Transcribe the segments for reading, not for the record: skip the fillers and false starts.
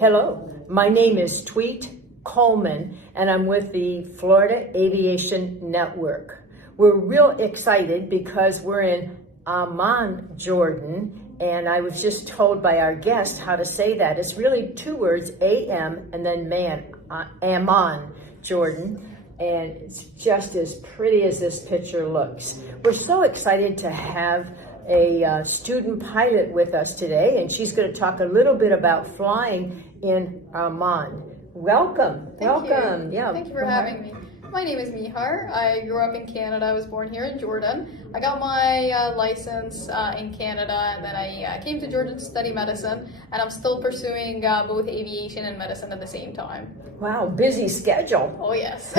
Hello, my name is Tweet Coleman, and I'm with the Florida Aviation Network. We're real excited because we're in Amman, Jordan, and I was just told by our guest how to say that. It's really two words, A-M and then man, Amman, Jordan, and it's just as pretty as this picture looks. We're so excited to have a student pilot with us today, and she's going to talk a little bit about flying in Amman. Welcome. Welcome. Yeah. Thank you for having me. My name is Mihar. I grew up in Canada. I was born here in Jordan. I got my license in Canada, and then I came to Jordan to study medicine, and I'm still pursuing both aviation and medicine at the same time. Wow, busy schedule. Oh, yes.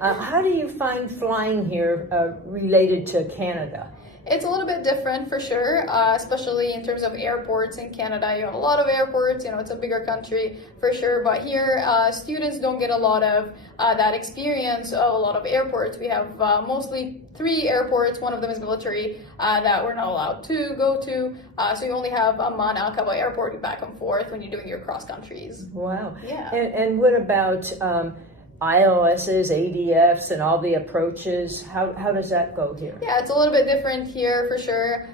How do you find flying here related to Canada? It's a little bit different for sure, especially in terms of airports in Canada. You have a lot of airports, it's a bigger country for sure, but here students don't get a lot of that experience of a lot of airports. We have mostly 3 airports. One of them is military that we're not allowed to go to. So you only have Amman Aqaba Airport back and forth when you're doing your cross countries. Wow. Yeah. And what about ILSs, ADFs, and all the approaches? How does that go here? Yeah, it's a little bit different here for sure.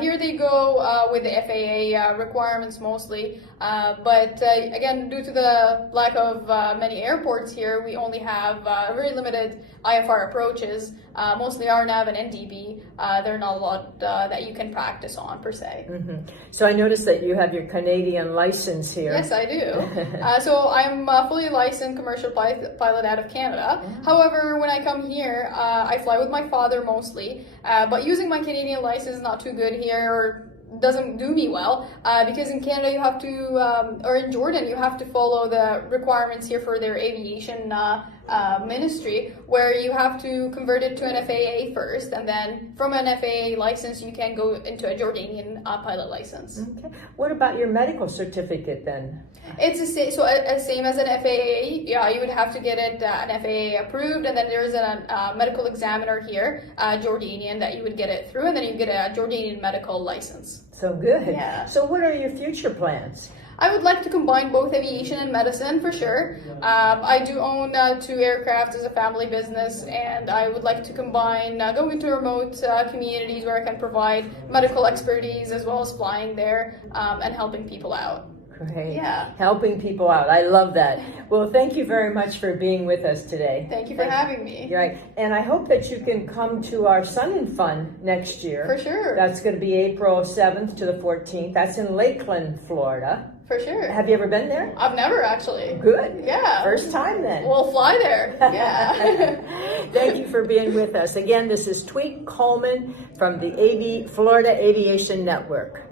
Here they go with the FAA requirements mostly, but again, due to the lack of many airports here, we only have very limited IFR approaches, mostly RNAV and NDB. There are not a lot that you can practice on per se. Mm-hmm. So I noticed that you have your Canadian license here. Yes, I do. So I'm a fully licensed commercial pilot out of Canada. Yeah. However, when I come here, I fly with my father mostly, but using my Canadian license is not too good here, or doesn't do me well, because in Canada you have to, or in Jordan, you have to follow the requirements here for their aviation ministry, where you have to convert it to an FAA first, and then from an FAA license you can go into a Jordanian pilot license. Okay. What about your medical certificate then? It's the same, same as an FAA. Yeah, you would have to get it an FAA approved, and then there's a medical examiner here, Jordanian, that you would get it through, and then you get a Jordanian medical license. So good. Yeah. So what are your future plans? I would like to combine both aviation and medicine for sure. I do own 2 aircraft as a family business, and I would like to combine going into remote communities where I can provide medical expertise as well as flying there and helping people out. Great. Yeah. Helping people out. I love that. Well, thank you very much for being with us today. Thank you for having me. Right. And I hope that you can come to our Sun and Fun next year. For sure. That's going to be April 7th to the 14th. That's in Lakeland, Florida. For sure. Have you ever been there? I've never actually. Good. Yeah. First time then. We'll fly there. Yeah. Thank you for being with us. Again, this is Tweet Coleman from the Florida Aviation Network.